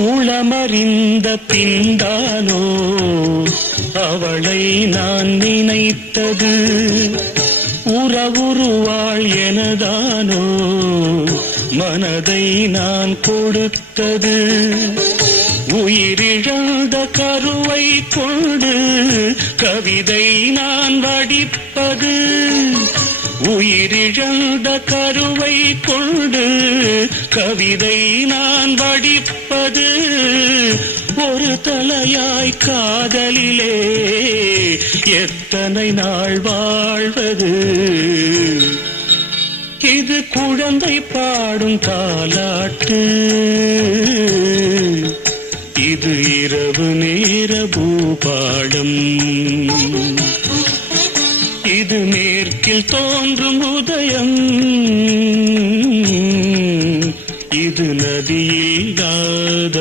உளமறிந்த பின்தானோ அவளை நான் நினைத்தது, உறவுருவாள் எனதானோ மனதை நான் கொடுத்தது. உயிரிழந்த கருவை கொண்டு கவிதை நான் வடிப்பது, உயிரிழந்த கருவை கொண்டு கவிதை நான் வடிப்பது. ஒரு தலையாய் காதலிலே எத்தனை நாள் வாழ்வது, இது குழந்தை பாடும் தாலாட்டு, இது இரவு நேர பூபாடம், இது மேற்கில் தோன்றும் உதயம், இது நதியில்